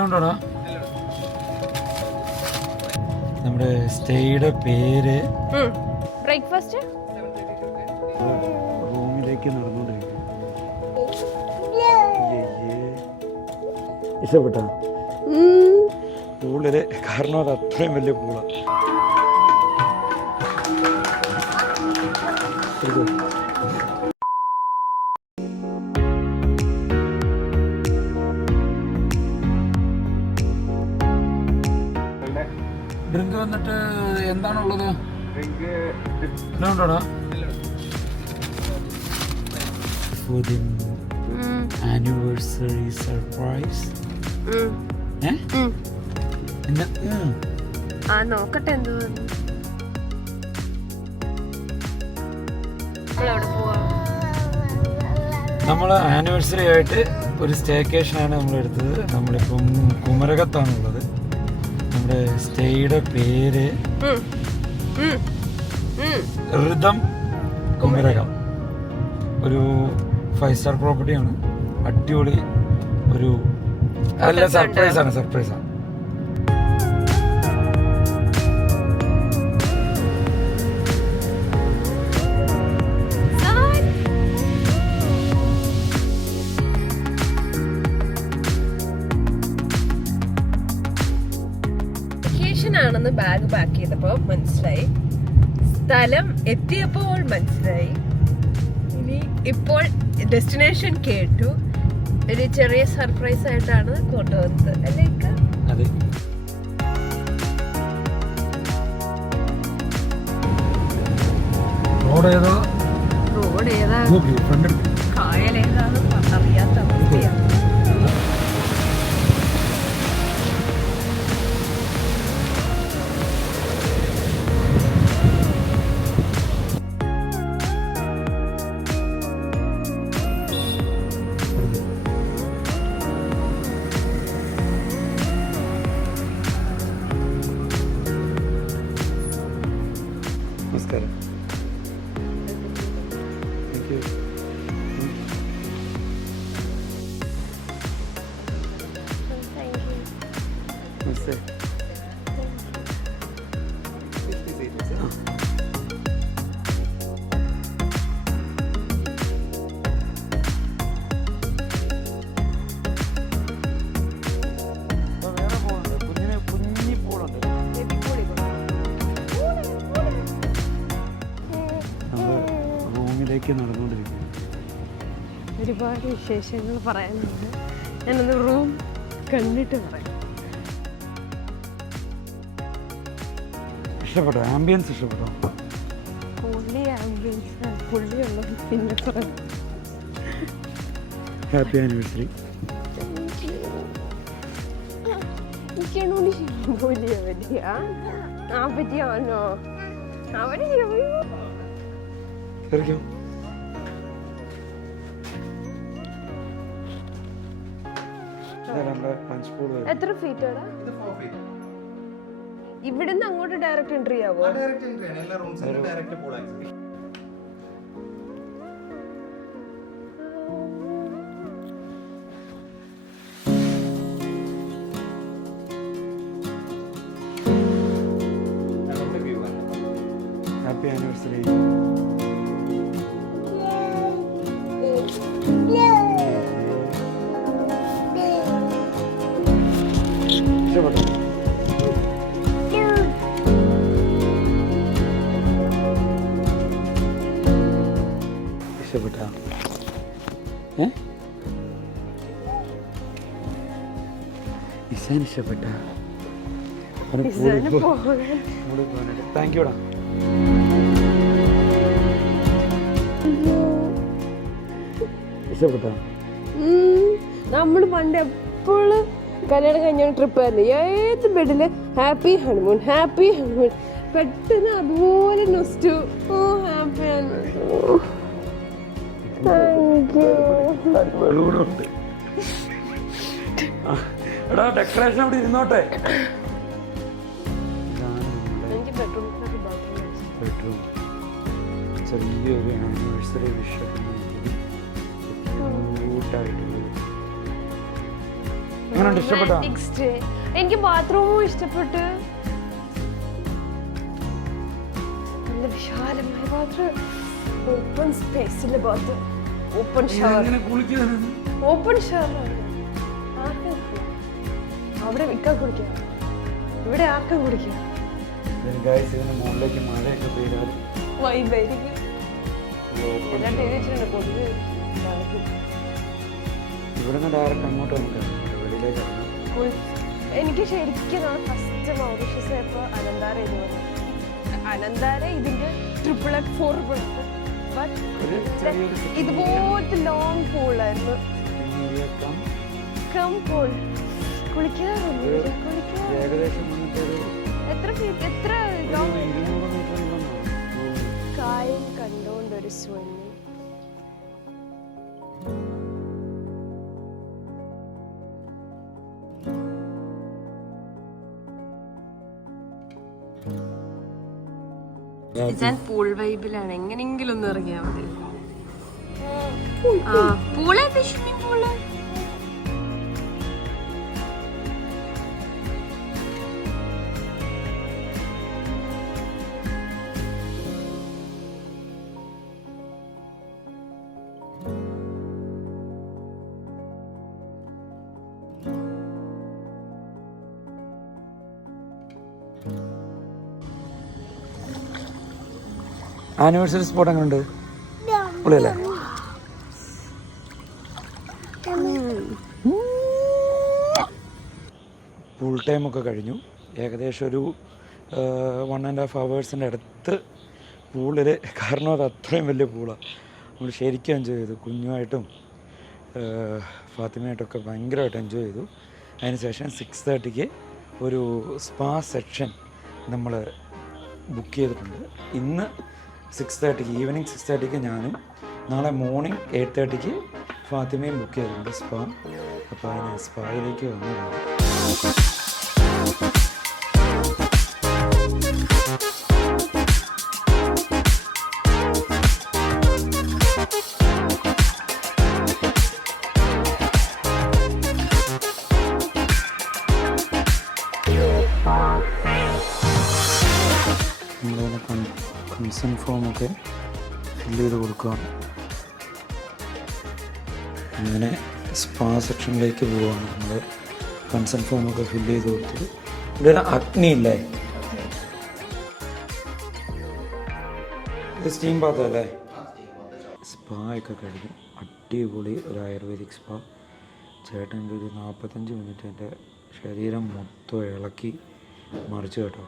ഉണ്ടോടാ നമ്മുടെ സ്റ്റേയുടെ പേര് ബ്രേക്ക്ഫാസ്റ്റ് റൂമിലേക്ക് നടന്നുകൊണ്ടിരിക്കും. ഇഷ്ടപ്പെട്ടോ പൂളില്? കാരണം അത് അത്രയും വലിയ പൂളാണ്. ഡ്രിങ്ക് വന്നിട്ട് എന്താണുള്ളത്? ഉണ്ടോടാ ആനിവേഴ്സറി സർപ്രൈസ്. നോക്കട്ടെ എന്ത് നമ്മൾ ആനിവേഴ്സറി ആയിട്ട് ഒരു സ്റ്റേക്കേഷനാണ് നമ്മൾ എടുത്തത്. നമ്മളിപ്പം കുമരകത്താണുള്ളത്. നമ്മുടെ സ്റ്റേയുടെ പേര് ഋതം കുമരകം. ഒരു 5 സ്റ്റാർ പ്രോപ്പർട്ടിയാണ്. അടിപൊളി ഒരു നല്ല സർപ്രൈസാണ്. ആണെന്ന് ബാഗ് പാക്ക് ചെയ്തപ്പോ മനസ്സിലായി, സ്ഥലം എത്തിയപ്പോൾ മനസ്സിലായി. ഇനി ഇപ്പോൾ ഡെസ്റ്റിനേഷൻ കേട്ടു. ഒരു ചെറിയ സർപ്രൈസ് ആയിട്ടാണ് കൊണ്ടുവന്നത് അല്ലേ? അതെ. റോഡ് ഏതാ കായൽ ഏതാന്ന് അറിയാത്ത അവസ്ഥയാണ്. നമസ്കാരം. നമസ്തേ. നടന്നുകൊണ്ടിരിക്കും. ഒരുപാട് വിശേഷങ്ങൾ പറയാനുണ്ട്. ഞാനൊന്ന് റൂം കണ്ടിട്ട് പറയാം. ഇഷ്ടപ്പെട്ടോ? ആംബിയൻസ് ഇഷ്ടപ്പെട്ടോ? പുള്ളി ആംബിയൻസ് പുള്ളിയുള്ളത് പിന്നെ പറയാം. Happy anniversary. പറ്റിയാണോ അവര് എത്ര ഫീറ്റ്? ഇവിടുന്ന് അങ്ങോട്ട് ഡയറക്റ്റ് എൻട്രി ആവോ? Happy anniversary. ഇഷ്ടപ്പെട്ടോ? ഇസാൻ ഇഷ്ടപ്പെട്ട? താങ്ക് യുടാ. ഇഷ്ടപ്പെട്ടോ? നമ്മള് പണ്ട് എപ്പോഴും കല്യാണം കഴിഞ്ഞ ട്രിപ്പ് ആയിരുന്നു. ഏത് ബെഡില് ഹാപ്പി ഹണിമൂൺ ഹാപ്പി ഹണിമൂൺ. പെട്ടെന്ന് അതുപോലെ നൊസ്റ്റു. ഓ ഹാപ്പി എടാ ഡെക്കറേഷൻ അവിടെ ഇരുന്നോട്ടെ. ബെഡ്റൂം ചെറിയൊരു ആനിവേഴ്സറി വിഷ് ക്യൂട്ടായിട്ടുള്ള എങ്ങനെയുണ്ട്, ഇഷ്ടപ്പെട്ടോ? നെക്സ്റ്റ് എനിക്ക് ബാത്റൂമും ഇഷ്ടപ്പെട്ടു. നല്ല വിശാലമായ ബാത്റൂം, ഓപ്പൺ സ്പേസിലെ ബാത്റൂം, ഓപ്പൺ ഷവർ. എങ്ങനെ കുളിക്കുന്നത്? Open shower. അവിടെ വിൽക്കാൻ കുടിക്കാം, ഇവിടെ ആർക്കും കുടിക്കാം. ഇതിന് മുകളിലേക്ക് മഴയൊക്കെ പെയ്താൽ വൈബായിരിക്കും. എല്ലാം എഴുതിയിട്ടുണ്ട് കൊതുക്. ഇവിടെ നിന്ന് ഡയറക്റ്റ് അങ്ങോട്ട് നമുക്ക് വെളിയിലേക്ക് എനിക്ക് ശരിക്കും ഫസ്റ്റ് മൗറീഷ്യസ് ആയപ്പോൾ അനന്താര ഇതുപോലെ, അനന്താര ഇതിന്റെ 4 ബട്ട് ഇതുപോലത്തെ ലോങ് പൂളായിരുന്നു. കം പൂൾ കുളിക്കാറുണ്ട്. ഏകദേശം വന്നിട്ടൊരു എത്ര ലോങ് 200 മീറ്റർ കായൽ കണ്ടുകൊണ്ടൊരു സ്വിമ്മിങ്. ഞാൻ പൂൾ വൈബിലാണ്. എങ്ങനെയെങ്കിലും ഒന്ന് ഇറങ്ങിയാൽ മതി. Pool swimming pool. Anniversary spot എങ്ങനെയുണ്ട്? പൊളിയല്ലേ? ഫുൾ ടൈമൊക്കെ കഴിഞ്ഞു. ഏകദേശം ഒരു 1.5 hours അടുത്ത് പൂളിൽ. കാരണം അത് അത്രയും വലിയ പൂളാണ്. നമ്മൾ ശരിക്കും എൻജോയ് ചെയ്തു. കുഞ്ഞുമായിട്ടും ഫാത്തിമയായിട്ടൊക്കെ ഭയങ്കരമായിട്ട് എൻജോയ് ചെയ്തു. അതിനുശേഷം 6:30 ഒരു സ്പാ സെക്ഷൻ നമ്മൾ ബുക്ക് ചെയ്തിട്ടുണ്ട്. ഇന്ന് 6:30 ഈവനിങ് 6:30 ഞാനും, നാളെ മോർണിംഗ് 8:30 ഫാത്തിമയും ബുക്ക് ചെയ്തിട്ടുണ്ട് സ്പാ. അപ്പോൾ അതിന് സ്പായിലേക്ക് വന്നതാണ്. നമ്മളതിന് കൺസെൻറ്റ് ഫോമൊക്കെ ഫില്ല് ചെയ്ത് കൊടുക്കുകയാണ്. അങ്ങനെ സ്പാ സെക്ഷനിലേക്ക് പോവുകയാണ്. നമ്മൾ കൺസെൻറ്റ് ഫോമൊക്കെ ഫില്ല് ചെയ്ത് കൊടുത്തത്. ഇവിടെ ഒരു അഗ്നി ഇല്ലേ? ഇത് സ്റ്റീം ബാത്ത് അല്ലേ? സ്പാ ഒക്കെ കഴിഞ്ഞു. അടിപൊളി ഒരു ആയുർവേദിക് സ്പാ. ചേട്ടൻ്റെ ഒരു 45 മിനിറ്റ് എൻ്റെ ശരീരം മൊത്തം ഇളക്കി മറിച്ച് കേട്ടോ.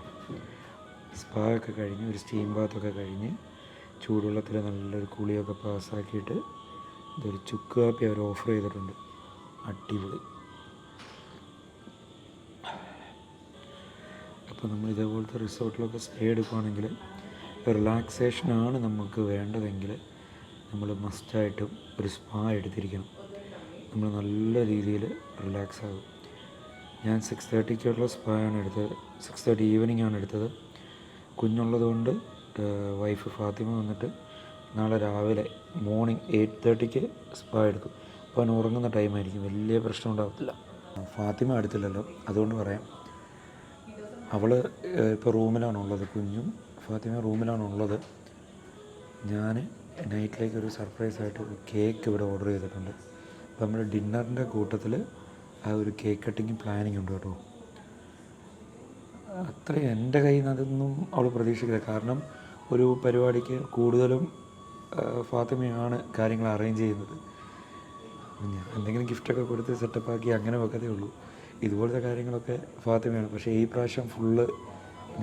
സ്പാ ഒക്കെ കഴിഞ്ഞ് ഒരു സ്റ്റീം ബാത്തൊക്കെ കഴിഞ്ഞ് ചൂടുവെള്ളത്തിൽ നല്ലൊരു കുളിയൊക്കെ പാസ്സാക്കിയിട്ട് ഇതൊരു ചുക്ക് കാപ്പി അവർ ഓഫർ ചെയ്തിട്ടുണ്ട്. അടിപൊളി. അപ്പോൾ നമ്മൾ ഇതേപോലത്തെ റിസോർട്ടിലൊക്കെ സ്റ്റേ എടുക്കുകയാണെങ്കിൽ റിലാക്സേഷനാണ് നമുക്ക് വേണ്ടതെങ്കിൽ നമ്മൾ മസ്റ്റായിട്ടും ഒരു സ്പാ എടുത്തിരിക്കണം. നമ്മൾ നല്ല രീതിയിൽ റിലാക്സ് ആകും. ഞാൻ 6:30 സ്പായാണ് എടുത്തത്. 6:30 ഈവനിങ് ആണ് എടുത്തത്. കുഞ്ഞുള്ളതുകൊണ്ട് വൈഫ് ഫാത്തിമ വന്നിട്ട് നാളെ രാവിലെ മോർണിംഗ് 8:30 സ്പാ എടുക്കും. അപ്പോൾ അവൻ ഉറങ്ങുന്ന ടൈമായിരിക്കും. വലിയ പ്രശ്നം ഉണ്ടാകത്തില്ല. ഫാത്തിമ അടുത്തില്ലല്ലോ, അതുകൊണ്ട് പറയാം. അവൾ ഇപ്പോൾ റൂമിലാണുള്ളത്. കുഞ്ഞും ഫാത്തിമ റൂമിലാണുള്ളത്. ഞാൻ നൈറ്റിലേക്ക് ഒരു സർപ്രൈസായിട്ട് ഒരു കേക്ക് ഇവിടെ ഓർഡർ ചെയ്തിട്ടുണ്ട്. അപ്പോൾ നമ്മൾ ഡിന്നറിൻ്റെ കൂട്ടത്തിൽ ആ ഒരു കേക്ക് കട്ടിങ് പ്ലാനിങ് ഉണ്ട് കേട്ടോ. അത്രയും എൻ്റെ കയ്യിൽ നിന്ന് അതൊന്നും അവൾ പ്രതീക്ഷിക്കില്ല. കാരണം ഒരു പരിപാടിക്ക് കൂടുതലും ഫാത്തിമയാണ് കാര്യങ്ങൾ അറേഞ്ച് ചെയ്യുന്നത്. ഞാൻ എന്തെങ്കിലും ഗിഫ്റ്റൊക്കെ കൊടുത്ത് സെറ്റപ്പാക്കി അങ്ങനെ വെക്കതേ ഉള്ളൂ. ഇതുപോലത്തെ കാര്യങ്ങളൊക്കെ ഫാത്തിമയാണ്. പക്ഷേ ഈ പ്രാവശ്യം ഫുള്ള്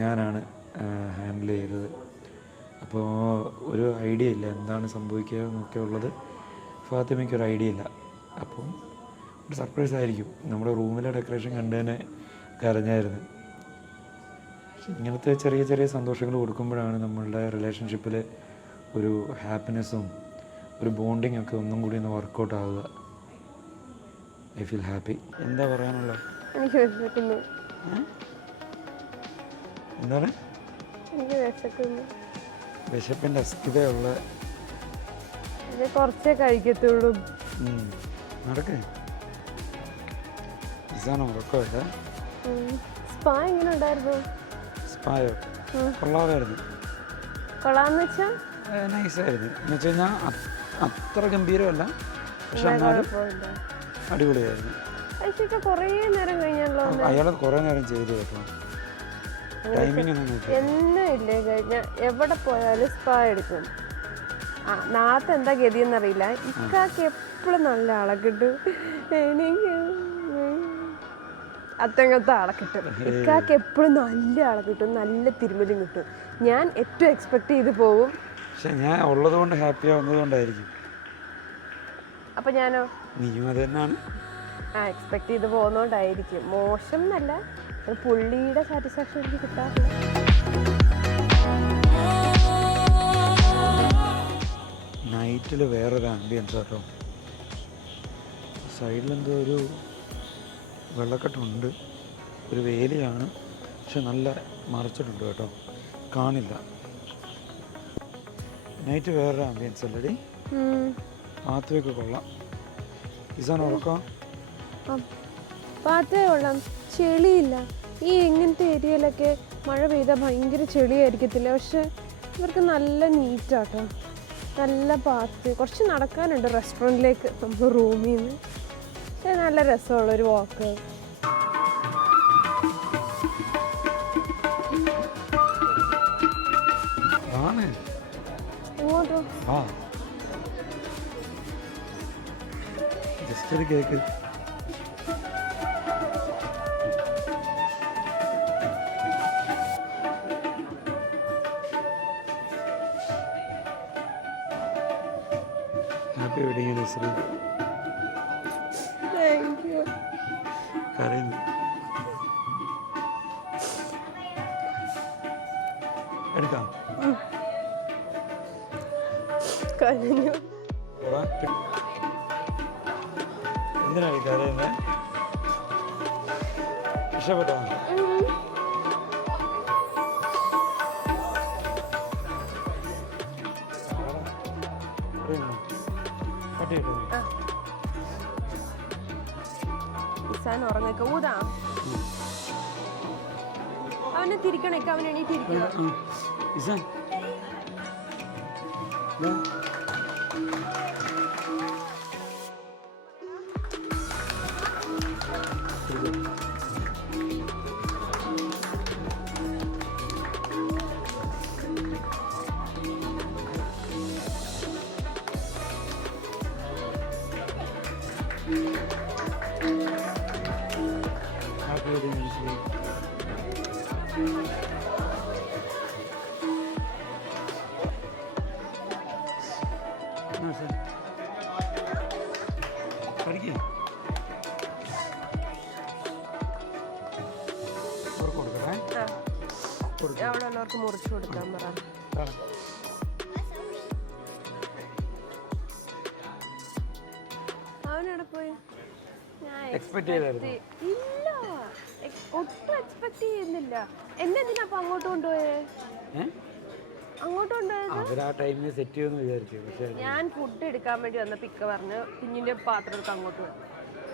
ഞാനാണ് ഹാൻഡിൽ ചെയ്തത്. അപ്പോൾ ഒരു ഐഡിയ ഇല്ല എന്താണ് സംഭവിക്കുക എന്നൊക്കെ ഉള്ളത്. ഫാത്തിമയ്ക്കൊരു ഐഡിയ ഇല്ല. അപ്പം ഒരു സർപ്രൈസ് ആയിരിക്കും. നമ്മുടെ റൂമിലെ ഡെക്കറേഷൻ കണ്ടതിനെ കരഞ്ഞായിരുന്നു. ഇങ്ങനത്തെ ചെറിയ ചെറിയ സന്തോഷങ്ങൾ കൊടുക്കുമ്പോഴാണ് നമ്മളുടെ റിലേഷൻഷിപ്പിൽ ഒരു ഹാപ്പിനെസ്സും ഒരു ബോണ്ടിങ് ഒക്കെ ഒന്നും കൂടി ഒന്ന് വർക്കൗട്ട് ആവുക. I feel happy. എന്താ പറയാനുള്ളത്? എന്താണ്? വിശപ്പിൻ്റെ അസ്ഥിതയുള്ള കുറച്ചേ കഴിക്കത്തുള്ളൂ. നടക്കേ ഇസാണ് ഉറക്കമില്ല. സ്പാ എങ്ങനെ ഉണ്ടായിരുന്നു? സ്പായോ കൊള്ളാമായിരുന്നു. കൊള്ളാന്ന് വെച്ചാ നൈസായിരുന്നു. എന്ന് വെച്ച് കഴിഞ്ഞാൽ അത്ര ഗംഭീരമല്ല, പക്ഷെ എന്നാലും അടിപൊളിയായിരുന്നു. കുറേ നേരം കഴിഞ്ഞല്ലോ. അയാൾ കുറേ നേരം ചെയ്തു കേട്ടോ. ടൈമിംഗ് ഒന്നും നോക്കി എന്നെ ഇല്ലേ കഴിഞ്ഞ എവിടെ പോയാലും സ്പാ എടുക്കും. നാളത്തെ എന്താ ഗതി എന്നറിയില്ല. ഇക്കാക്ക് എപ്പോഴും നല്ല ആളെ കിട്ടും. എനിക്ക് അത്തങ്ങത്തെ ആളെ കിട്ടും. ഇക്കാക്ക് എപ്പോഴും നല്ല ആളെ കിട്ടും, നല്ല തിരുമലും കിട്ടും. ഞാൻ ഏറ്റവും എക്സ്പെക്ട് ചെയ്ത് പോവും. പക്ഷെ ഞാൻ ഉള്ളത് കൊണ്ട് ഹാപ്പി ആവുന്നത് കൊണ്ടായിരിക്കും. അപ്പൊ ഞാനോ നീയും അത് തന്നെയാണ്. എക്സ്പെക്ട് ചെയ്ത് പോകുന്നോണ്ടായിരിക്കും. മോശം എന്നല്ല, പുള്ളിയുടെ സാറ്റിസ്ഫാക്ഷൻ എനിക്ക് കിട്ടാറില്ല. നൈറ്റിൽ വേറൊരു ആംബിയൻസ് കേട്ടോ. സൈഡിലെന്തോ ഒരു വെള്ളക്കെട്ടുണ്ട്, ഒരു വേലിയാണ്, പക്ഷെ നല്ല മറച്ചിട്ടുണ്ട് കേട്ടോ, കാണില്ല. നൈറ്റ് വേറൊരു ആംബിയൻസ് അല്ലടി. പാത്വയൊക്കെ കൊള്ളാം. ഇസാണ് ഉറക്കം. പാത്തേ കൊള്ളാം, ചെളിയില്ല. ഈ ഇങ്ങനത്തെ ഏരിയയിലൊക്കെ മഴ പെയ്താൽ ഭയങ്കര ചെളിയായിരിക്കത്തില്ല, പക്ഷെ ഇവർക്ക് നല്ല നീറ്റാട്ടോ, നല്ല പാത്ത്. കുറച്ച് നടക്കാനുണ്ട് റെസ്റ്റോറൻറ്റിലേക്ക് നമ്മൾ റൂമിൽ നിന്ന്. പക്ഷെ നല്ല രസമുള്ളൊരു വാക്ക്. ഇങ്ങോട്ടോ ജസ്റ്റ് ഒരു cake. Happy wedding anniversary. Thank you. കരയുന്നു. എടുക്കാം. കഴിഞ്ഞു. എന്തിനാണ് കരയുന്നത്? ഇഷ്ടപ്പെട്ടോ? ഇസാൻ ഉറങ്ങൊക്കെ ഊതാ. അവനെ തിരിക്കണേക്ക്, അവൻ എണീറ്റിരിക്കണം. Izan happy wedding anniversary. പഠിക്കുക അവിടെ എല്ലാവർക്കും മുറിച്ചു കൊടുക്കാൻ പറ. അവനെവിടെ പോയി? ഇല്ല, ഒട്ടും എക്സ്പെക്ട് ചെയ്യുന്നില്ല. എന്നെന്തിനാ അപ്പൊ അങ്ങോട്ട് കൊണ്ടുപോയേ? അങ്ങോട്ട് കൊണ്ടുപോയത് ഞാൻ ഫുഡ് എടുക്കാൻ വേണ്ടി വന്നപ്പോ ഇക്ക പറഞ്ഞ് കുഞ്ഞിന്റെ പാത്രം എടുക്കാൻ അങ്ങോട്ട് പോയി.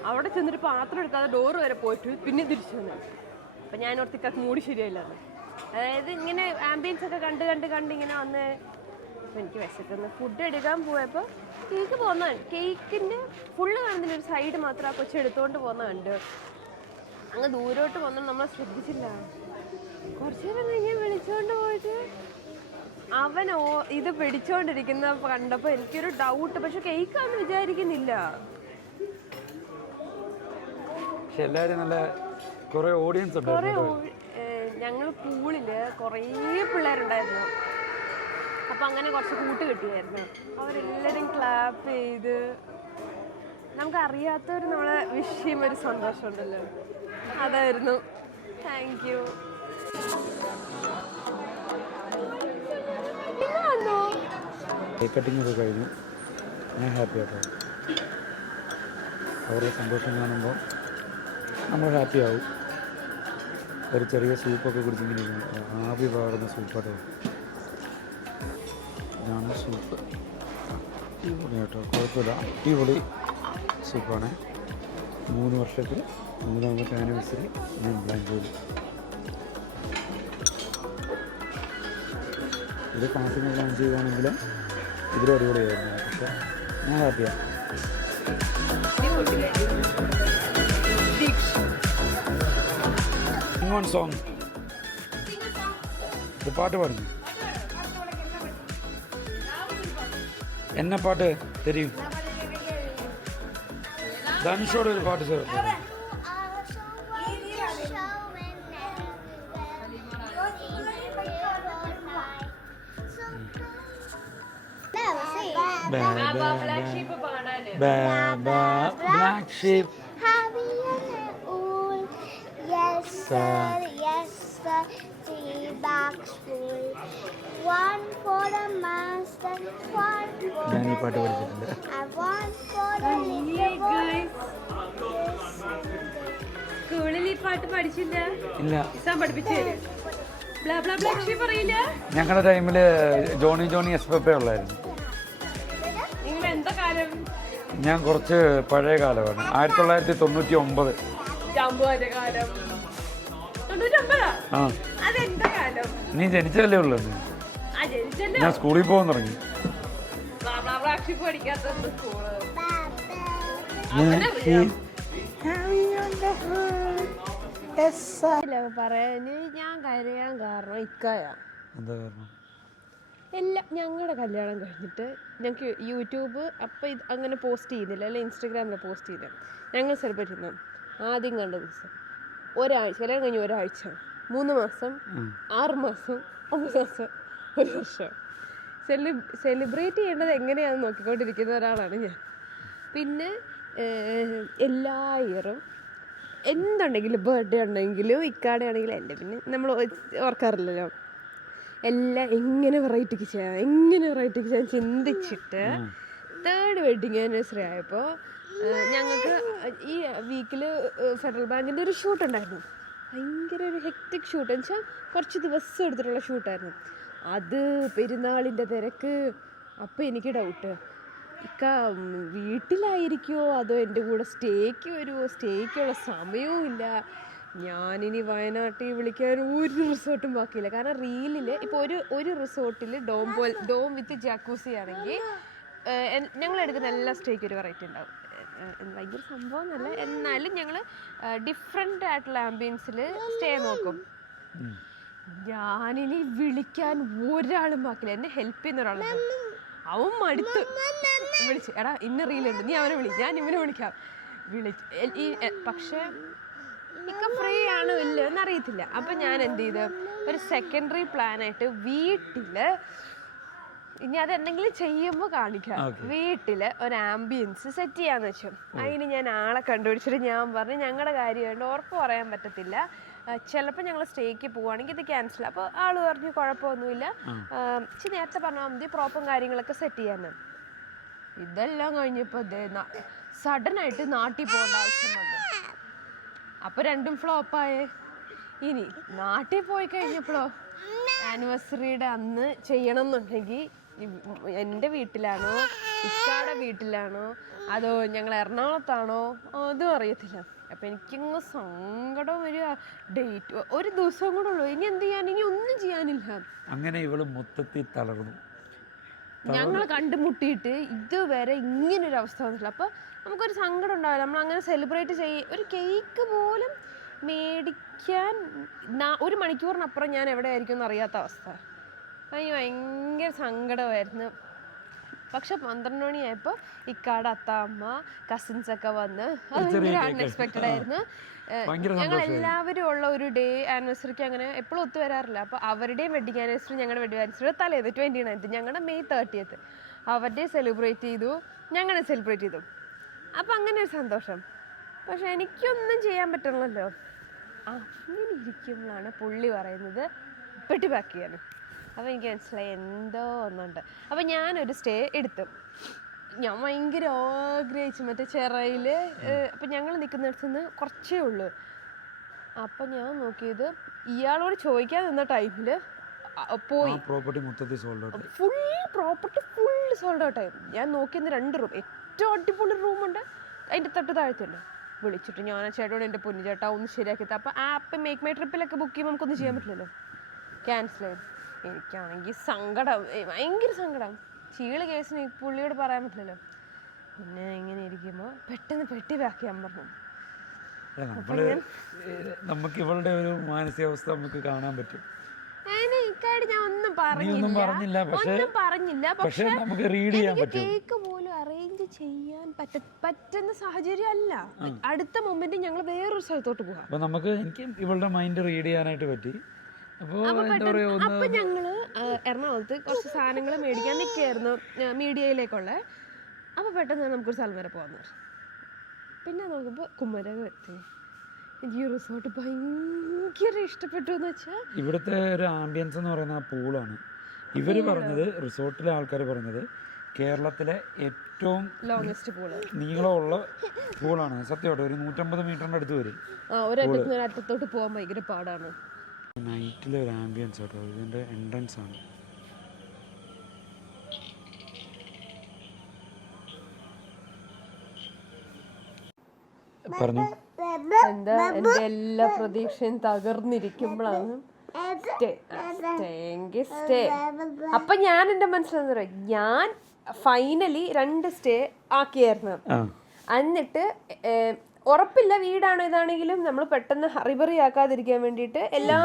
അവിടെ ചെന്നിട്ട് പാത്രം എടുക്കാതെ ഡോറ് വരെ പോയിട്ട് പിന്നെ തിരിച്ചു വന്നു. അപ്പൊ ഞാൻ ഓർത്തിക്കാക്ക് മൂടി ശരിയായില്ലാന്ന്. അതായത് ഇങ്ങനെ ആംബിയൻസ് ഒക്കെ കണ്ട് കണ്ട് കണ്ട് ഇങ്ങനെ വന്ന് എനിക്ക് വിശക്കുന്നു. ഫുഡ് എടുക്കാൻ പോയപ്പോൾ കേക്ക് പോകുന്ന കേക്കിൻ്റെ ഫുള്ള് കാണുന്നില്ല, ഒരു സൈഡ് മാത്രം ആ കൊച്ചെടുത്തോണ്ട് പോകുന്ന കണ്ട്. അങ്ങ് ദൂരോട്ട് പോകുന്ന നമ്മൾ ശ്രദ്ധിച്ചില്ല. കുറച്ച് നേരം കഴിഞ്ഞ് വിളിച്ചോണ്ട് പോയിട്ട് അവൻ ഇത് പിടിച്ചോണ്ടിരിക്കുന്ന കണ്ടപ്പോൾ എനിക്കൊരു ഡൗട്ട്. പക്ഷെ കേക്കാന്ന് വിചാരിക്കുന്നില്ല. ഞങ്ങൾ പൂളില് കുറേ പിള്ളേരുണ്ടായിരുന്നു. അപ്പം അങ്ങനെ കുറച്ച് കൂട്ട് കിട്ടിയായിരുന്നു. അവരെല്ലാവരും ക്ലാപ്പ് ചെയ്ത് നമുക്ക് അറിയാത്തവർ നമ്മളെ വിഷ് ചെയ്യുമ്പോൾ ഒരു സന്തോഷമുണ്ടല്ലോ, അതായിരുന്നു. Thank you. കേക്ക് കട്ടിങ് ഒക്കെ കഴിഞ്ഞു. ഞാൻ ഹാപ്പി ആട്ടോ. അവരുടെ സന്തോഷം കാണുമ്പോൾ നമ്മൾ ഹാപ്പി ആവും. ഒരു ചെറിയ സൂപ്പൊക്കെ കുടിച്ചിങ്ങനെ ആവി പാറുന്ന സൂപ്പാട്ടോ. ഇതാണ് സൂപ്പ്. അടിപൊളി കേട്ടോ, കുഴപ്പമില്ല, അടിപൊളി സൂപ്പാണ്. 3 വർഷത്തിൽ മൂന്നാമത്തെ ആനിവേഴ്സറി ഞാൻ പ്ലാൻ ചെയ്തു. ഇത് കണക്കിന് പ്ലാൻ ചെയ്യുകയാണെങ്കിൽ ഇതിലും അടിപൊളിയായിരുന്നു. പക്ഷേ ഞാൻ ഹാപ്പിയാണ്. ഇങ്ങോട്ട് സോങ് ഇത് പാട്ട് പാടുന്നു. എന്നെ പാട്ട് തരും. ധനുഷോട് ഒരു പാട്ട് ചേർത്ത്. Black sheep. Yes sir, 3 bags full. One for the master, one for ഞാൻ ഈ the പാട്ട് പഠിച്ചിട്ടുണ്ട്. and one for the little boy. സ്കൂളിൽ ഈ പാട്ട് പഠിച്ചില്ല? ഇല്ല, പഠിപ്പിച്ചേ പറയില്ല. ഞങ്ങളുടെ ടൈമിൽ ജോണി എസ് പെപ്പ ഉള്ളായിരുന്നു. നിങ്ങൾ എന്താ കാലം? ഞാൻ കുറച്ച് പഴയ കാലമാണ്. 1999. കാലം 99? ആ, അതെന്താ കാലം? നീ ജനിച്ചതല്ലേ ഉള്ളൂ. ഞാൻ സ്കൂളിൽ പോകാൻ തുടങ്ങി. പഠിക്കാത്ത സ്കൂള് പറയാന് ഞാൻ കരയാൻ കാരണം ഇക്കായാ. എന്താ കാരണം? എല്ലാം ഞങ്ങളുടെ കല്യാണം കഴിഞ്ഞിട്ട് ഞങ്ങൾക്ക് യൂട്യൂബ് അപ്പം ഇത് അങ്ങനെ പോസ്റ്റ് ചെയ്യുന്നില്ല, അല്ലെ ഇൻസ്റ്റഗ്രാമിൽ പോസ്റ്റ് ചെയ്യില്ല. ഞങ്ങൾ സെലിബ്രേറ്റ് ചെയ്യുന്ന ആദ്യം കണ്ട ദിവസം ഒരാഴ്ച, കല്യാണം കഴിഞ്ഞ് ഒരാഴ്ച, 3 മാസം, 6 മാസം, 9 മാസം, 1 വർഷം സെലിബ്രേറ്റ് ചെയ്യേണ്ടത് എങ്ങനെയാണെന്ന് നോക്കിക്കൊണ്ടിരിക്കുന്ന ഒരാളാണ് ഞാൻ. പിന്നെ എല്ലാ ഇയറും എന്തുണ്ടെങ്കിലും ബർത്ത്ഡേ ഉണ്ടെങ്കിലും ഇക്കാടെ ആണെങ്കിലും എൻ്റെ പിന്നെ നമ്മൾ ഓർക്കാറില്ലല്ലോ, എല്ലാം എങ്ങനെ വെറൈറ്റിക്ക് ചെയ്യാൻ ചിന്തിച്ചിട്ട് 3rd വെഡ്ഡിങ് ആനിവേഴ്സറി ആയപ്പോൾ ഞങ്ങൾക്ക് ഈ വീക്കിൽ ഫെഡറൽ ബാങ്കിൻ്റെ ഒരു ഷൂട്ട് ഉണ്ടായിരുന്നു. ഭയങ്കര ഒരു ഹെക്റ്റിക് ഷൂട്ട് എന്ന് വെച്ചാൽ കുറച്ച് ദിവസം എടുത്തിട്ടുള്ള ഷൂട്ടായിരുന്നു. അത് പെരുന്നാളിൻ്റെ തിരക്ക്. അപ്പോൾ എനിക്ക് ഡൗട്ട്, ഇക്ക വീട്ടിലായിരിക്കുമോ അതോ എൻ്റെ കൂടെ സ്റ്റേക്ക് വരുമോ? സ്റ്റേക്കുള്ള സമയവും ഇല്ല. ഞാനിനി വയനാട്ടിൽ വിളിക്കാൻ ഒരു റിസോർട്ടും ബാക്കിയില്ല. കാരണം റീലിൽ ഇപ്പോൾ ഒരു റിസോർട്ടിൽ ഡോം വിത്ത് ജാക്കൂസി ആണെങ്കിൽ ഞങ്ങൾ എടുക്കുന്ന എല്ലാ സ്റ്റേക്കും ഒരു വെറൈറ്റി ഉണ്ടാവും. ഭയങ്കര സംഭവം എന്നല്ല, എന്നാലും ഞങ്ങൾ ഡിഫറെൻ്റ് ആയിട്ടുള്ള ആംബിയൻസിൽ സ്റ്റേ നോക്കും. ഞാനിനി വിളിക്കാൻ ഒരാളും ബാക്കില്ല. എന്നെ ഹെൽപ്പ് ചെയ്യുന്ന ഒരാളുണ്ട്. അവൻ മടുത്ത് വിളിച്ച്, എടാ ഇന്ന റീലുണ്ട്, നീ അവനെ വിളി, ഞാൻ ഇവനെ വിളിക്കാം. പക്ഷേ ഇക്ക ഫ്രീ ആണോ ഇല്ല എന്നറിയത്തില്ല. അപ്പം ഞാൻ എന്ത് ചെയ്ത് ഒരു സെക്കൻഡറി പ്ലാനായിട്ട് വീട്ടിൽ, ഇനി അതെന്തെങ്കിലും ചെയ്യുമ്പോൾ കാണിക്കാം, വീട്ടിൽ ഒരു ആംബിയൻസ് സെറ്റ് ചെയ്യാന്ന് വെച്ചു. അതിന് ഞാൻ ആളെ കണ്ടുപിടിച്ചിട്ട് ഞാൻ പറഞ്ഞു ഞങ്ങളുടെ കാര്യമായിട്ട് ഉറപ്പ് പറയാൻ പറ്റത്തില്ല, ചിലപ്പോൾ ഞങ്ങൾ സ്റ്റേക്ക് പോവുകയാണെങ്കിൽ ഇത് ക്യാൻസൽ. അപ്പോൾ ആൾ പറഞ്ഞു കുഴപ്പമൊന്നുമില്ല, ഇച്ചിരി നേരത്തെ പറഞ്ഞാൽ മതി, പ്രോപ്പറും കാര്യങ്ങളൊക്കെ സെറ്റ് ചെയ്യാൻ. ഇതെല്ലാം കഴിഞ്ഞപ്പോൾ സഡനായിട്ട് നാട്ടിൽ പോകേണ്ട ആവശ്യം വന്നു. അപ്പോൾ രണ്ടും ഫ്ലോപ്പായേ. ഇനി നാട്ടിൽ പോയി കഴിഞ്ഞപ്പോഴോ ആനിവേഴ്സറിയുടെ അന്ന് ചെയ്യണം എന്നുണ്ടെങ്കിൽ എൻ്റെ വീട്ടിലാണോ ഇക്കാടെ വീട്ടിലാണോ അതോ ഞങ്ങൾ എറണാകുളത്താണോ അതും അറിയത്തില്ല. അപ്പം എനിക്കങ്ങ് സങ്കടം വരിക. ഡേറ്റ് ഒരു ദിവസം കൂടെ ഉള്ളൂ, ഇനി എന്ത് ചെയ്യാൻ, ഇനി ഒന്നും ചെയ്യാനില്ല. അങ്ങനെ ഇവള് മൊത്തത്തിൽ തളർന്നു. ഞങ്ങൾ കണ്ടുമുട്ടിയിട്ട് ഇതുവരെ ഇങ്ങനൊരു അവസ്ഥ വന്നിട്ടില്ല. അപ്പോൾ നമുക്കൊരു സങ്കടം ഉണ്ടാവില്ല. നമ്മളങ്ങനെ സെലിബ്രേറ്റ് ഒരു കേക്ക് പോലും മേടിക്കാൻ 1 മണിക്കൂറിനപ്പുറം ഞാൻ എവിടെ ആയിരിക്കും എന്ന് അറിയാത്ത അവസ്ഥ. അതിന് ഭയങ്കര സങ്കടമായിരുന്നു. പക്ഷെ 12 മണിയായപ്പോൾ ഇക്കാടെ അത്ത അമ്മ കസിൻസൊക്കെ വന്ന് അത് ഭയങ്കര അൺഎക്സ്പെക്റ്റഡ് ആയിരുന്നു. ഞങ്ങൾ എല്ലാവരും ഉള്ള ഒരു ഡേ ആനിവേഴ്സറിക്ക് അങ്ങനെ എപ്പോഴും ഒത്തു വരാറില്ല. അപ്പോൾ അവരുടെയും വെഡിങ് ആനിവേഴ്സറി ഞങ്ങളുടെ വെഡിങ് ആനിവേഴ്സറി തലേത് 29th, ഞങ്ങളുടെ May 30th. അവരുടെ സെലിബ്രേറ്റ് ചെയ്തു, ഞങ്ങളെ സെലിബ്രേറ്റ് ചെയ്തു. അപ്പം അങ്ങനെ ഒരു സന്തോഷം. പക്ഷെ എനിക്കൊന്നും ചെയ്യാൻ പറ്റണമല്ലോ. അങ്ങനെ ഇരിക്കുമ്പോഴാണ് പുള്ളി പറയുന്നത് പെട്ടി പാക്ക് ചെയ്യാൻ. അപ്പോൾ എനിക്ക് മനസ്സിലായി എന്തോ ഒന്നുണ്ട്. അപ്പോൾ ഞാനൊരു സ്റ്റേ എടുത്തു. ഞാൻ ഭയങ്കര ആഗ്രഹിച്ചു മറ്റേ ചെറയിൽ. അപ്പം ഞങ്ങൾ നിൽക്കുന്നിടത്ത് നിന്ന് കുറച്ചേ ഉള്ളൂ. അപ്പം ഞാൻ നോക്കിയത് ഇയാളോട് ചോദിക്കാൻ നിന്ന ടൈമിൽ പോയി full property full sold out ആയിരുന്നു. ഞാൻ നോക്കിയത് 2 റൂം, ഏറ്റവും അടിപൊളി റൂമുണ്ട്, അതിൻ്റെ തൊട്ട് താഴത്തുണ്ട്. വിളിച്ചിട്ട് ഞാൻ ആ ചേട്ടനോട് എൻ്റെ പൊന്നു ചേട്ടാ ഒന്ന് ശരിയാക്കി അപ്പോൾ ആപ്പ് മേക്ക് മൈ ട്രിപ്പിലൊക്കെ ബുക്ക് ചെയ്യുമ്പോൾ നമുക്കൊന്നും ചെയ്യാൻ പറ്റില്ലല്ലോ, ക്യാൻസൽ ചെയ്തു. എനിക്കാണെങ്കിൽ സങ്കടം, ഭയങ്കര സങ്കടം. ചീള് കേസിന് ഈ പുള്ളിയോട് പറയാൻ പറ്റില്ലല്ലോ. പിന്നെ ഇങ്ങനെ ഇരിക്കുമ്പോൾ പെട്ടെന്ന് പെട്ടി പാക്ക് ചെയ്യാൻ പറഞ്ഞു. നമുക്ക് ഇവളുടെ ഒരു മാനസികാവസ്ഥ നമുക്ക് കാണാൻ പറ്റും. ഞാൻ ഒന്നും പറഞ്ഞില്ല, പക്ഷെ നമുക്ക് റീഡ് ചെയ്യാൻ പറ്റും. കേക്ക് പോലും അറേഞ്ച് ചെയ്യാൻ പറ്റുന്ന സാഹചര്യം അല്ല. അടുത്ത മൊമെന്റ് ഞങ്ങൾ വേറൊരു സ്ഥലത്തോട്ട് പോകാം. അപ്പൊ നമുക്ക് എനിക്ക് ഇവളുടെ മൈൻഡ് റീഡ് ചെയ്യാനായിട്ട് പറ്റി. അപ്പൊ ഞങ്ങള് എറണാകുളത്ത് കുറച്ച് സാധനങ്ങൾ മേടിക്കാൻ നിൽക്കുകയായിരുന്നു മീഡിയയിലേക്കുള്ള. അപ്പൊ പെട്ടെന്ന് നമുക്കൊരു സ്ഥലം വരെ പോകാന്ന് പറഞ്ഞു. പിന്നെ നോക്കുമ്പോ കുമരകം എത്തി. എനിക്ക് ഈ റിസോർട്ട് ഭയങ്കര ഇഷ്ടപ്പെട്ടു എന്ന് വെച്ചാൽ ഇവിടുത്തെ ഒരു ആംബിയൻസ് എന്ന് പറയുന്ന ആ പൂളാണ്. ഇവര് പറഞ്ഞത്, റിസോർട്ടിലെ ആൾക്കാർ പറഞ്ഞത് കേരളത്തിലെ ഏറ്റവും ലോങ്സ്റ്റ് പൂള്, നീളമുള്ള പൂളാണ്. സത്യമായിട്ട് ഒരു 150 മീറ്ററിന്റെ അടുത്ത് വരും. ഒരറ്റത്തോട്ട് പോകാൻ ഭയങ്കര പാടാണ്. നൈറ്റിലെ ഒരു ആംബിയൻസ് കേട്ടോ. ഇതിന്റെ എൻട്രൻസ് ആണ്. പറഞ്ഞു എന്താ എന്റെ എല്ലാ പ്രതീക്ഷയും തകർന്നിരിക്കുമ്പോഴാണ് സ്റ്റേ. അപ്പൊ ഞാൻ എന്റെ മനസ്സിലെന്ന് പറയാം, ഞാൻ ഫൈനലി 2 സ്റ്റേ ആക്കിയായിരുന്നു. എന്നിട്ട് ഉറപ്പില്ല വീടാണോ ഇതാണെങ്കിലും നമ്മൾ പെട്ടെന്ന് ഹറിബറി ആക്കാതിരിക്കാൻ വേണ്ടിയിട്ട് എല്ലാ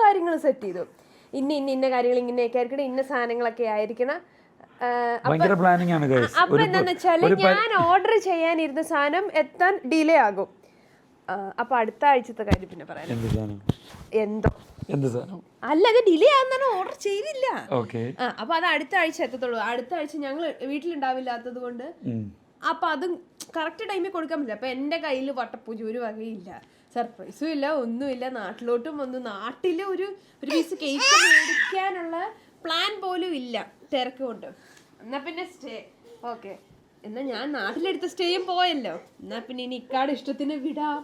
കാര്യങ്ങളും സെറ്റ് ചെയ്തു. ഇന്ന കാര്യങ്ങൾ ഇങ്ങനെയൊക്കെ ആയിരിക്കണം, ഇന്ന സാധനങ്ങളൊക്കെ ആയിരിക്കണം. അപ്പൊ എന്താന്ന് വെച്ചാല് ഞാൻ ഓർഡർ ചെയ്യാനിരുന്ന സാധനം എത്താൻ ഡിലേ ആകും. അപ്പൊ അടുത്ത ആഴ്ചത്തെ കാര്യം പിന്നെ പറയാം. എന്തോ അല്ല, അത് ഡിലേ ആകുന്ന ഓർഡർ ചെയ്തില്ല. അപ്പൊ അത് അടുത്ത ആഴ്ച എത്തത്തുള്ളൂ. അടുത്ത ആഴ്ച ഞങ്ങൾ വീട്ടിലുണ്ടാവില്ലാത്തത് കൊണ്ട് അപ്പൊ അത് കറക്റ്റ് ടൈമിൽ കൊടുക്കാൻ പറ്റില്ല. അപ്പൊ എന്റെ കയ്യിൽ വട്ടപ്പൂജ ഒരു വകയില്ല, സർപ്രൈസും ഇല്ല, ഒന്നുമില്ല. നാട്ടിലോട്ടും വന്നു, നാട്ടില് ഒരു പീസ് കേക്ക് മേടിക്കാനുള്ള പ്ലാൻ പോലും ഇല്ല, തിരക്ക് കൊണ്ട്. എന്നാ പിന്നെ സ്റ്റേ ഓക്കെ, എന്നാ ഞാൻ നാട്ടിലെടുത്ത സ്റ്റേയും പോയല്ലോ, എന്നാ പിന്നെ ഇനി ഇക്കാട് ഇഷ്ടത്തിന് വിടാം.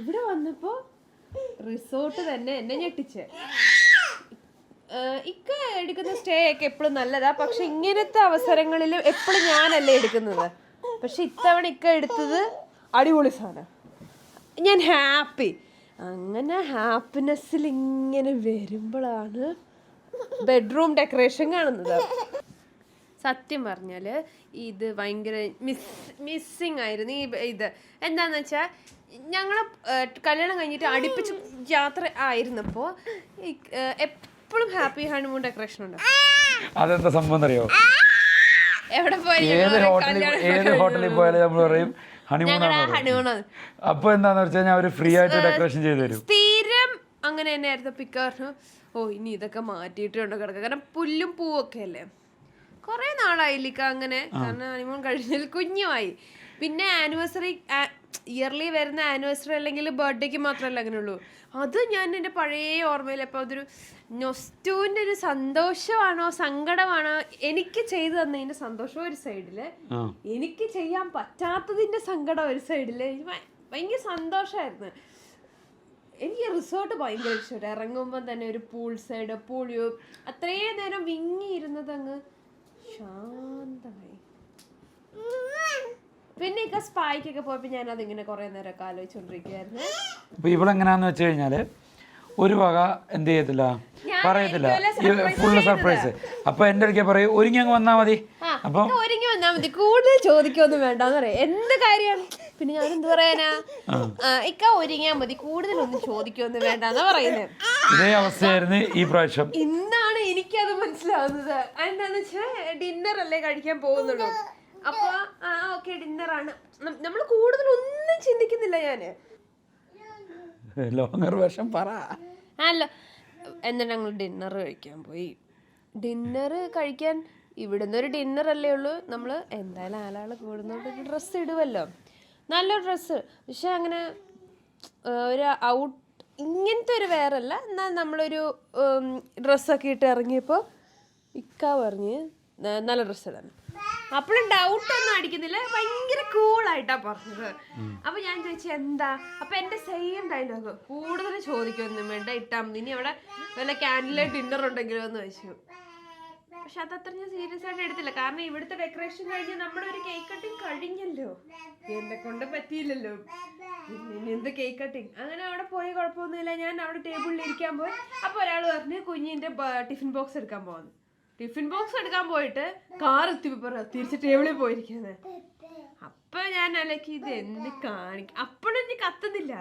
ഇവിടെ വന്നപ്പോ റിസോർട്ട് തന്നെ എന്നെ ഞെട്ടിച്ച്. ഇക്ക എടുക്കുന്ന സ്റ്റേ ഒക്കെ എപ്പോഴും നല്ലതാ, പക്ഷെ ഇങ്ങനത്തെ അവസരങ്ങളിൽ എപ്പോഴും ഞാനല്ലേ എടുക്കുന്നത്. പക്ഷെ ഇത്തവണ ഇക്ക എടുത്തത് അടിപൊളി സാധനം. ഞാൻ ഹാപ്പി. അങ്ങനെ ഹാപ്പിനെസ്സിൽ ഇങ്ങനെ വരുമ്പോഴാണ് ബെഡ്റൂം ഡെക്കറേഷൻ കാണുന്നത്. സത്യം പറഞ്ഞാൽ ഇത് ഭയങ്കര മിസ്സിങ് ആയിരുന്നു. ഇത് എന്താന്ന് വെച്ചാൽ ഞങ്ങൾ കല്യാണം കഴിഞ്ഞിട്ട് അടുപ്പിച്ച് യാത്ര ആയിരുന്നപ്പോൾ എപ്പോഴും ഹാപ്പി ഹണിമൂൺ ഡെക്കറേഷൻ ഉണ്ട്. അതെന്താ സംഭവം അറിയോ? എവിടെ പോയാലും ഏത് ഹോട്ടലിൽ പോയാലും നമ്മൾ പറയും ഹണിമൂൺ. അപ്പൊ എന്താന്ന് വെച്ചാൽ അവര് ഫ്രീ ആയിട്ട് ഡെക്കറേഷൻ ചെയ്ത് തരും. സ്ഥിരം അങ്ങനെ തന്നെയായിരുന്നു. പിക്കാറിന് ഇനി ഇതൊക്കെ മാറ്റിയിട്ടുണ്ട് കിടക്കുക, കാരണം പുല്ലും പൂവൊക്കെ അല്ലേ. കുറെ നാളായില്ലിക്ക അങ്ങനെ, കാരണം ഹണിമൂൺ കഴിഞ്ഞാൽ കുഞ്ഞുമായി. പിന്നെ ആനിവേഴ്സറി, ഇയർലി വരുന്ന ആനിവേഴ്സറി അല്ലെങ്കിൽ ബർത്ത്ഡേക്ക് മാത്രമല്ല അങ്ങനെയുള്ളൂ. അത് ഞാൻ എൻ്റെ പഴയ ഓർമ്മയിൽ അപ്പോൾ അതൊരു നൊസ്റ്റൂവിൻ്റെ ഒരു സന്തോഷമാണോ സങ്കടമാണോ, എനിക്ക് ചെയ്തു തന്നതിൻ്റെ സന്തോഷം ഒരു സൈഡിൽ, എനിക്ക് ചെയ്യാൻ പറ്റാത്തതിൻ്റെ സങ്കടം ഒരു സൈഡിൽ. ഭയങ്കര സന്തോഷമായിരുന്നു. എനിക്ക് റിസോർട്ട് ഭയങ്കര ഇഷ്ടമാണ്. ഇറങ്ങുമ്പോൾ തന്നെ ഒരു പൂൾ സൈഡ്, പൂളിയോ, അത്രയും നേരം വിങ്ങിയിരുന്നത് അങ്ങ് ശാന്തമായി. പിന്നെ ഇക്ക സ്പായ്ക്കൊക്കെ പോയപ്പോൾ ഞാൻ അതിങ്ങനെ കുറെ നേരമൊക്കെ ആലോചിച്ചോണ്ടിരിക്കുകയായിരുന്നു. അപ്പൊ ഇവളെങ്ങനാന്ന് വെച്ച് കഴിഞ്ഞാല് ഒരു വക എന്ത് ചെയ്യത്തില്ല, പറയത്തില്ല, ഫുള്ള് സർപ്രൈസ്. അപ്പൊ എന്റെ അടുക്കെ പറയും ഒരുങ്ങി അങ്ങ് വന്നാ മതി. അപ്പൊ ഒരുങ്ങി വന്നാ മതി, കൂടുതൽ ചോദിക്കൊന്നും വേണ്ടെന്ന് പറയാം. എന്ത് കാര്യമാണ് പിന്നെ ഞാൻ എന്ത് പറയാനാ, ഇക്ക ഒരുങ്ങിയാ മതി, കൂടുതലൊന്നും ചോദിക്കൊന്നും വേണ്ടെന്നാ പറയുന്നത്. ഇതേ അവസ്ഥയായിരുന്നു ഈ പ്രാവശ്യം. ഇന്നാണ് എനിക്കത് മനസ്സിലാവുന്നത്. എന്താന്ന് വെച്ചാൽ ഡിന്നർ അല്ലേ കഴിക്കാൻ പോകുന്നുള്ളൂ. അപ്പൊ ഓക്കെ ഡിന്നറാണ്, നമ്മൾ കൂടുതലൊന്നും ചിന്തിക്കുന്നില്ല. ഞാന് ലോങ്ങർ വേഷം പറ. അല്ല, എന്നാ ഞങ്ങൾ ഡിന്നർ കഴിക്കാൻ പോയി. ഡിന്നർ കഴിക്കാൻ ഇവിടുന്ന് ഒരു ഡിന്നർ അല്ലേ ഉള്ളൂ. നമ്മൾ എന്തായാലും ആളാൾ കൂടുന്നോണ്ട് ഡ്രസ്സ് ഇടുമല്ലോ, നല്ല ഡ്രസ്സ്. പക്ഷെ അങ്ങനെ ഒരു ഇങ്ങനത്തെ ഒരു വേറല്ല, എന്നാൽ നമ്മളൊരു ഡ്രസ്സൊക്കെ ഇട്ട് ഇറങ്ങിയപ്പോൾ ഇക്ക പറഞ്ഞ് നല്ല ഡ്രസ്സ് ഇടാൻ. അപ്പോഴും ഡൗട്ടൊന്നും അടിക്കുന്നില്ല, ഭയങ്കര കൂളായിട്ടാ പറഞ്ഞത്. അപ്പൊ ഞാൻ ചോദിച്ചു എന്താ, അപ്പൊ എന്റെ സെയിം ഡയലോഗ്, കൂടുതൽ ചോദിക്കൊന്നും വേണ്ട, ഇട്ടാ മതി. ഇനി അവിടെ വല്ല ക്യാൻഡിൽ ഡിന്നർ ഉണ്ടെങ്കിലോ എന്ന് ചോദിച്ചു. പക്ഷെ അതത്ര ഞാൻ സീരിയസ് ആയിട്ട് എടുത്തില്ല. കാരണം ഇവിടുത്തെ ഡെക്കറേഷൻ കഴിഞ്ഞ് നമ്മുടെ ഒരു കേക്ക് കട്ടിങ് കഴിഞ്ഞല്ലോ, എന്നെ കൊണ്ട് പറ്റിയില്ലല്ലോ, പിന്നെ എന്ത് കേക്ക് കട്ടിങ്. അങ്ങനെ അവിടെ പോയി കുഴപ്പമൊന്നുമില്ല. ഞാൻ അവിടെ ടേബിളിൽ ഇരിക്കാൻ പോയി. അപ്പോൾ ഒരാൾ പറഞ്ഞ് കുഞ്ഞിൻ്റെ ടിഫിൻ ബോക്സ് എടുക്കാൻ പോകുന്നു. ടിഫിൻ ബോക്സ് എടുക്കാൻ പോയിട്ട് കാർ തിരിച്ച് ടേബിളിൽ പോയിരിക്കുന്നത്. അപ്പൊ ഞാൻ അലക്കി ഇത് എന്ത് കാണിക്കും. അപ്പോഴും എനിക്ക് കത്തുന്നില്ല.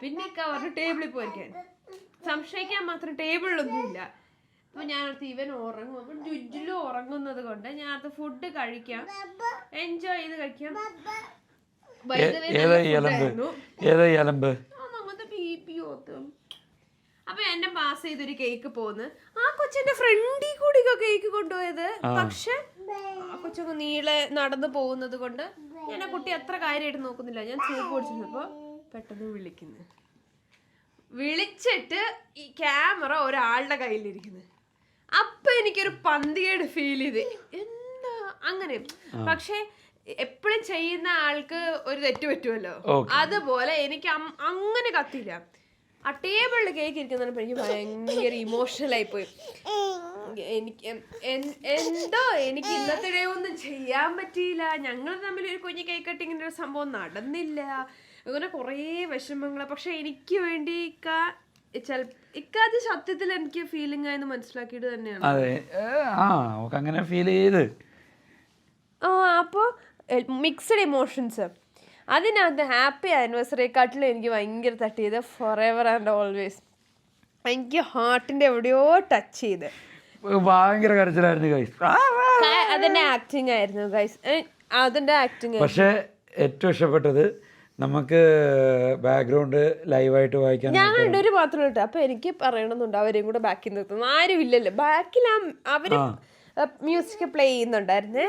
പിന്നെ പറഞ്ഞു ടേബിളിൽ പോയിരിക്കാൻ. സംശയിക്കാൻ മാത്രം ടേബിളിലൊന്നുമില്ല. അപ്പൊ ഞാൻ ഇവൻ ഉറങ്ങും. അപ്പൊ ജുജിലും ഉറങ്ങുന്നത് കൊണ്ട് ഞാൻ ഫുഡ് കഴിക്കാം, എൻജോയ് ചെയ്ത് കഴിക്കാം. അപ്പൊ എന്നെ പാസ് ചെയ്തൊരു കേക്ക് പോന്ന്. ആ കൊച്ചിന്റെ ഫ്രണ്ടിൽ കൂടി കേക്ക് കൊണ്ടുപോയത്. പക്ഷെ ആ കൊച്ചൊക്കെ നീളെ നടന്നു പോകുന്നത് കൊണ്ട് ഞാൻ ആ കുട്ടി അത്ര കാര്യമായിട്ട് നോക്കുന്നില്ല. ഞാൻ സൂപ്പ് കുടിച്ചിരുന്നപ്പോ പെട്ടെന്ന് വിളിച്ചിട്ട് ഈ ക്യാമറ ഒരാളുടെ കയ്യിലിരിക്കുന്നത്. അപ്പൊ എനിക്കൊരു പന്തികേട് ഫീൽ ചെയ്ത്. എന്താ അങ്ങനെ? പക്ഷെ എപ്പോഴും ചെയ്യുന്ന ആൾക്ക് ഒരു തെറ്റ് പറ്റുമല്ലോ, അതുപോലെ എനിക്ക് അങ്ങനെ കത്തില്ല. ആ ടേബിളിൽ കേക്ക് ഇരിക്കുന്നപ്പോൾ എനിക്ക് ഭയങ്കര ഇമോഷണൽ ആയിപ്പോയി. എനിക്ക് ഇന്നത്തെ ഡേ ഒന്നും ചെയ്യാൻ പറ്റിയില്ല. ഞങ്ങൾ തമ്മിൽ ഒരു കുഞ്ഞു കേക്ക് കട്ടിങ്ങിന്റെ ഒരു സംഭവം നടന്നില്ല. അങ്ങനെ കുറേ വിഷമങ്ങൾ. പക്ഷെ എനിക്ക് വേണ്ടി ഇക്കാത് സത്യത്തിൽ എനിക്ക് ഫീലിംഗ് ആയെന്ന് മനസ്സിലാക്കിയിട്ട് തന്നെയാണ്. അങ്ങനെ ഫീൽ ചെയ്ത് അപ്പോൾ മിക്സഡ് ഇമോഷൻസ്. അതിനകത്ത് ഹാപ്പി ആനിവേഴ്സറിയെക്കാട്ടിലും എനിക്ക് ഭയങ്കര തട്ടിയത് ഫോർ എവർ ആൻഡ് ഓൾവേസ്. എനിക്ക് ഹാർട്ടിന്റെ എവിടെയോ ടച്ച് ചെയ്ത് ഭയങ്കര കരച്ചിലായിരുന്നു ഗൈസ്. അതിന്റെ ആക്ടിങ് ആയിരുന്നു ഗൈസ്, അതിന്റെ ആക്ടിങ്. പക്ഷെ ഏറ്റവും ഇഷ്ടപ്പെട്ടത് നമുക്ക് ബാക്ക്ഗ്രൗണ്ട് ലൈവായിട്ട് വായിക്കാൻ ഞാൻ രണ്ടുപേര് മാത്രമേ ഇട്ടു. അപ്പൊ എനിക്ക് പറയണമെന്നുണ്ട്, അവരെയും കൂടെ ബാക്കിൽ നിർത്തുന്നു. ആരും ഇല്ലല്ലോ ബാക്കിൽ. അവര് മ്യൂസിക് പ്ലേ ചെയ്യുന്നുണ്ടായിരുന്നേ.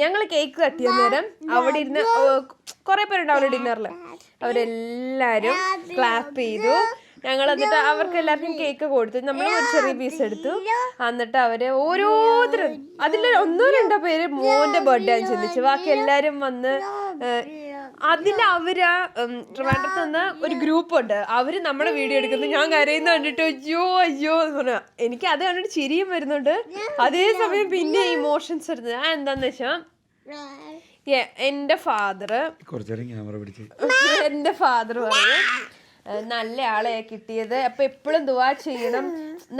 ഞങ്ങൾ കേക്ക് കട്ടിയ നേരം അവിടെ ഇരുന്ന് കുറെ പേരുണ്ടാവും ഡിന്നറില്. അവരെല്ലാരും ക്ലാപ്പ് ചെയ്തു. ഞങ്ങൾ എന്നിട്ട് അവർക്ക് എല്ലാവർക്കും കേക്ക് കൊടുത്തു. നമ്മൾ ഒരു ചെറിയ പീസ് എടുത്തു. എന്നിട്ട് അവര് ഓരോരുത്തരും അതിൽ 1-2 പേര് മോന്റെ ബർത്ത്ഡേ ആണ് ചിന്തിച്ചു. ബാക്കി എല്ലാരും വന്ന് അതില് അവര് ട്രിവാൻഡ്രത്ത് നിന്ന് ഒരു ഗ്രൂപ്പ് ഉണ്ട്. അവര് നമ്മുടെ വീഡിയോ എടുക്കുന്നു. ഞാൻ കരയുന്ന കണ്ടിട്ട് അയ്യോ അയ്യോ എന്ന് പറഞ്ഞ എനിക്ക് അത് കണ്ടിട്ട് ചിരിയും വരുന്നുണ്ട്. അതേസമയം പിന്നെ ഇമോഷൻസ് വരുന്നത് എന്താന്ന് വെച്ചാ എന്റെ ഫാദർ പറഞ്ഞു നല്ല ആളെ കിട്ടിയത്. അപ്പൊ എപ്പോഴും ദുആ ചെയ്യണം,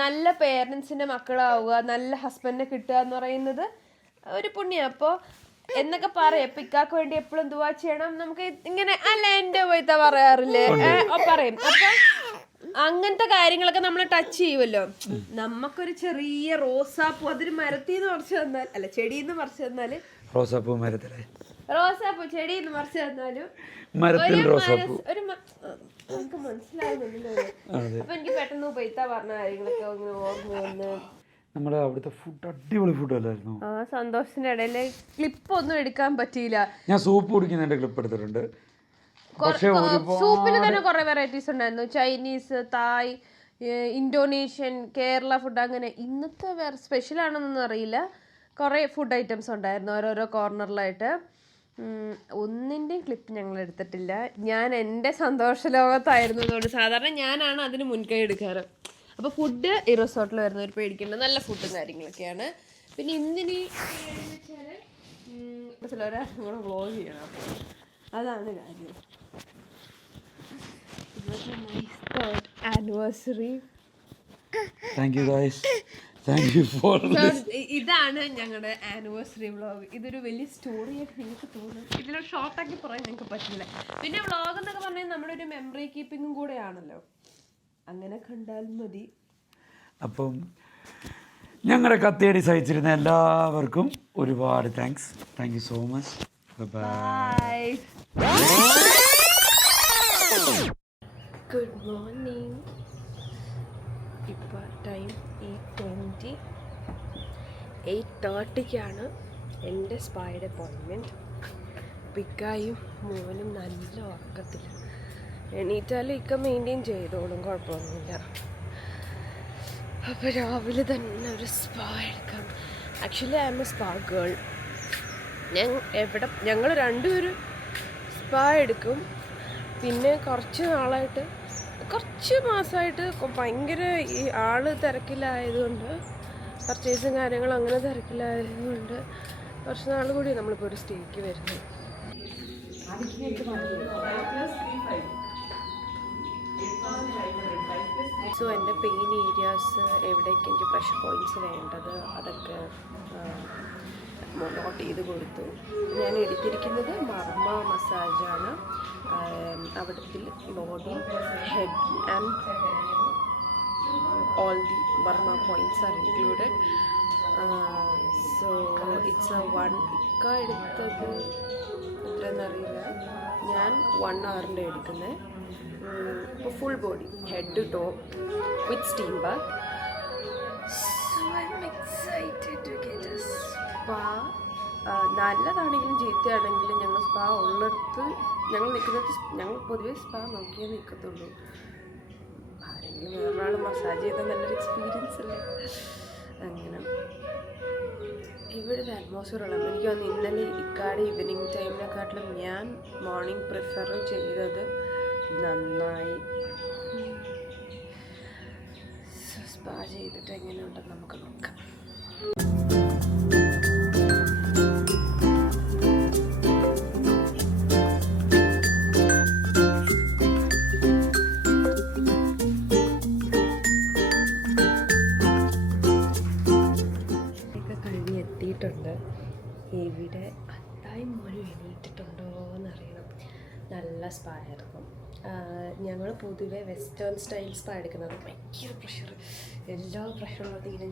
നല്ല പേരൻസിന്റെ മക്കളാവുക, നല്ല ഹസ്ബൻഡിനെ കിട്ടുക എന്ന് പറയുന്നത് ഒരു പുണ്യം. അപ്പൊ എന്നൊക്കെ പറയും. അപ്പൊ ഇക്കാക്ക് വേണ്ടി എപ്പോഴും ദുആ ചെയ്യണം. നമുക്ക് ഇങ്ങനെ അല്ല എന്റെ പോയിത്ത പറയാറില്ലേ, പറയും. അപ്പൊ അങ്ങനത്തെ കാര്യങ്ങളൊക്കെ നമ്മൾ ടച്ച് ചെയ്യുമല്ലോ. നമുക്കൊരു ചെറിയ റോസാപ്പൂ അതൊരു മരത്തിന്ന് പറിച്ചു തന്നാൽ, അല്ല ചെടിന്ന് പറിച്ചു തന്നാല്, റോസാപ്പൂ ചെടിന്ന് പറിച്ചു തന്നാലും ഒരു നമുക്ക് മനസ്സിലാകുന്നില്ലല്ലോ. അപ്പൊ എനിക്ക് പെട്ടെന്ന് പോയിത്ത പറഞ്ഞ കാര്യങ്ങളൊക്കെ ഒന്ന് ഓർമ്മ വന്ന്. നമ്മുടെ അവിടുത്തെ ഫുഡ് അടിപൊളി ഫുഡ് അല്ലായിരുന്നു. ആ സന്തോഷത്തിന്റെ ഇടയില് ക്ലിപ്പ് ഒന്നും എടുക്കാൻ പറ്റിയില്ല. ഞാൻ സൂപ്പ് കുടിക്കുന്നതിന്റെ ക്ലിപ്പ് എടുത്തിട്ടുണ്ട്. സൂപ്പിൽ തന്നെ കുറെ വെറൈറ്റീസ് ഉണ്ടായിരുന്നു. ചൈനീസ്, തായ്, ഇന്തോനേഷ്യൻ, കേരള ഫുഡ്. അങ്ങനെ ഇന്നത്തെ വേറെ സ്പെഷ്യൽ ആണെന്നൊന്നും അറിയില്ല. കുറെ ഫുഡ് ഐറ്റംസ് ഉണ്ടായിരുന്നു ഓരോരോ കോർണറിലായിട്ട്. ഒന്നിൻ്റെയും ക്ലിപ്പ് ഞങ്ങൾ എടുത്തിട്ടില്ല. ഞാൻ എൻ്റെ സന്തോഷ ലോകത്തായിരുന്നു. സാധാരണ ഞാനാണ് അതിന് മുൻകൈ എടുക്കാറ്. അപ്പോൾ ഫുഡ് ഈ റിസോർട്ടിൽ വരുന്നവർ പേടിക്കേണ്ട നല്ല ഫുഡും കാര്യങ്ങളൊക്കെയാണ്. പിന്നെ ഇന്നിനി വെച്ചാൽ ഒരാളും കൂടെ വ്ളോഗ് ചെയ്യണം, അതാണ് കാര്യം. ആനിവേഴ്സറി. ഇതാണ് ഞങ്ങളുടെ ആനിവേഴ്സറി വ്ളോഗ്. ഇതൊരു വലിയ സ്റ്റോറി ആയിട്ട് നിങ്ങൾക്ക് തോന്നും. ഇതിലൊരു ഷോർട്ടാക്കി പറയാൻ ഞങ്ങൾക്ക് പറ്റില്ല. പിന്നെ വ്ളോഗ് എന്നൊക്കെ പറഞ്ഞാൽ നമ്മുടെ ഒരു മെമ്മറി കീപ്പിങ്ങും കൂടെ ആണല്ലോ. അങ്ങനെ കണ്ടാൽ മതി. അപ്പം ഞങ്ങളുടെ കത്തേടി സഹിച്ചിരുന്ന എല്ലാവർക്കും ഒരുപാട് thanks. Thank you so much. Bye. Good morning. ഇപ്പോൾ ടൈം 8:20. 8:30 എൻ്റെ സ്പായുടെ അപ്പോയിൻമെൻറ്റ്. പിക്കായും മോനും നല്ല ഉറക്കത്തിൽ. എണീറ്റാലും ഇക്ക മെയിൻറ്റെയിൻ ചെയ്തോളും, കുഴപ്പമൊന്നുമില്ല. അപ്പോൾ രാവിലെ തന്നെ ഒരു സ്പാ എടുക്കാം. Actually I M A spa girl. ഞങ്ങൾ രണ്ടുപേരും സ്പാ എടുക്കും. പിന്നെ കുറച്ച് മാസമായിട്ട് ഭയങ്കര ഈ ആള് തിരക്കിലായതുകൊണ്ട് പർച്ചേസും കാര്യങ്ങളും അങ്ങനെ തിരക്കിലായതുകൊണ്ട് കുറച്ച് നാൾ കൂടി നമ്മളിപ്പോൾ ഒരു സ്റ്റേക്ക് വരുന്നത്. സോ എൻ്റെ പെയിൻ ഏരിയാസ് എവിടേക്ക് എനിക്ക് പ്രഷർ പോയിൻറ്റ്സ് വേണ്ടത് അതൊക്കെ നോട്ട് ചെയ്ത് കൊടുത്തു. ഞാൻ എടുത്തിരിക്കുന്നത് മർമ്മ മസാജാണ്. അവിടത്തിൽ body, head and all the Burma points are included. So it's a one ikka എടുത്തത് എത്രയെന്നറിയില്ല, ഞാൻ 1 hour എടുക്കുന്നത്. ഇപ്പോൾ full body head toe with steam bath. So I'm excited to get a spa. നല്ലതാണെങ്കിലും ചീത്തയാണെങ്കിലും ഞങ്ങൾ സ്പാ ഉള്ളിടത്ത് ഞങ്ങൾ പൊതുവേ സ്പാ നോക്കിയേ നിൽക്കത്തുള്ളൂ. ആരെങ്കിലും വേറൊരാൾ മസാജ് ചെയ്താൽ നല്ലൊരു എക്സ്പീരിയൻസ് അല്ലേ. അങ്ങനെ ഇവിടുത്തെ അറ്റ്മോസ്ഫിയർ ഉള്ളത് എനിക്ക് തോന്നുന്നു ഇന്നലെ ഇക്കാടെ ഈവനിങ് ടൈമിനെക്കാട്ടിലും ഞാൻ മോർണിംഗ് പ്രിഫർ ചെയ്തത് നന്നായി. സ്പാ ചെയ്തിട്ട് എങ്ങനെയുണ്ടെന്ന് നമുക്ക് നോക്കാം. എത്തിയിട്ടുണ്ട്. ഇവിടെ അത്തായും മോനും എണീറ്റിട്ടുണ്ടോ എന്നറിയണം. നല്ല സ്പാ ആയിരുന്നു. ഞങ്ങൾ പൊതുവെ വെസ്റ്റേൺ സ്റ്റൈൽ സ്പാ എടുക്കുന്നത്. ഭയങ്കര പ്രഷർ, എല്ലാ പ്രഷറുള്ളത് ഇങ്ങനെ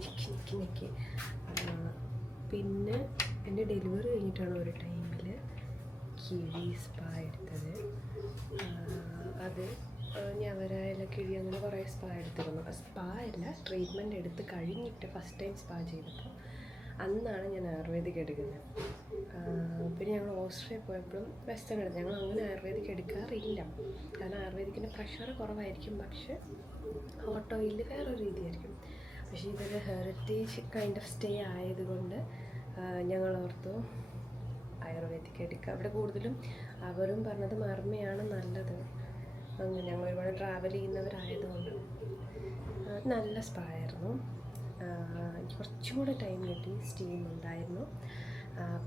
ഞെക്കി. പിന്നെ എൻ്റെ ഡെലിവറി കഴിഞ്ഞിട്ടാണ് ഒരു ടൈമിൽ കിഴി സ്പാ എടുത്തത്. അത് ഞവരായാലും കിഴി അങ്ങനെ കുറേ സ്പാ എടുത്തിരുന്നു. സ്പാ അല്ല, ട്രീറ്റ്മെൻറ്റ് എടുത്ത് കഴിഞ്ഞിട്ട് ഫസ്റ്റ് ടൈം സ്പാ ചെയ്തപ്പോൾ അന്നാണ് ഞാൻ ആയുർവേദിക് എടുക്കുന്നത്. പിന്നെ ഞങ്ങൾ ഓസ്ട്രേലിയ പോയപ്പോഴും വെസ്റ്റേൺ എടുത്തു. ഞങ്ങൾ അങ്ങനെ ആയുർവേദിക് എടുക്കാറില്ല, കാരണം ആയുർവേദിക്കിൻ്റെ പ്രഷർ കുറവായിരിക്കും, പക്ഷേ ഹോട്ട് ഓയിലിൽ വേറൊരു രീതിയായിരിക്കും. പക്ഷേ ഇതൊരു ഹെറിറ്റേജ് കൈൻഡ് ഓഫ് സ്റ്റേ ആയതുകൊണ്ട് ഞങ്ങൾ ഓർത്തു ആയുർവേദിക് എടുക്കുക. അവിടെ കൂടുതലും അവരും പറഞ്ഞത് മർമ്മയാണ് നല്ലത്. അങ്ങനെ ഞങ്ങൾ ഒരുപാട് ട്രാവൽ ചെയ്യുന്നവരായതുകൊണ്ട് നല്ല സ്പാ ആയിരുന്നു. കുറച്ചും കൂടെ ടൈം കിട്ടി, സ്റ്റീം ഉണ്ടായിരുന്നു.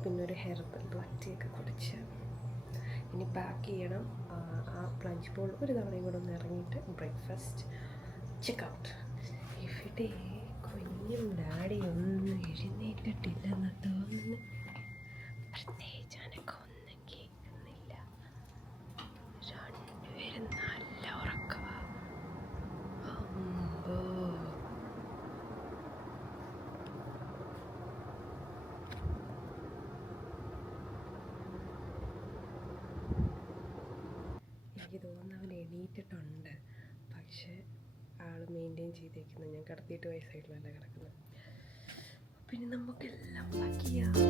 പിന്നെ ഒരു ഹെർബൽ ബ്ലാക്ക് ടീ ഒക്കെ കുടിച്ച് ഇനി പാക്ക് ചെയ്യണം. ആ പ്ലഞ്ച് പൂൾ ഒരു തവണയും കൂടെ ഒന്ന് ഇറങ്ങിയിട്ട് ബ്രേക്ക്ഫാസ്റ്റ് ചെക്കൗട്ട്. ഇവിടെ കുഞ്ഞും ഡാഡിയൊന്നും എഴുന്നേറ്റിട്ടില്ലെന്ന് തോന്നുന്നു. പ്രത്യേകിച്ച് അനക്കം ഒന്നും കേൾക്കുന്നില്ല. രണ്ടുപേരും നല്ല ഉറക്കമാണ്. എനിക്ക് തോന്നുന്നു അവൻ എണീറ്റിട്ടുണ്ട്, പക്ഷേ ആൾ മെയിൻറ്റെയിൻ ചെയ്തേക്കുന്നത്. ഞാൻ കിടത്തിയിട്ട് വയസ്സായിട്ടുള്ളതല്ല കിടക്കുന്നത്. പിന്നെ നമുക്കെല്ലാം ബാക്കിയാണ്.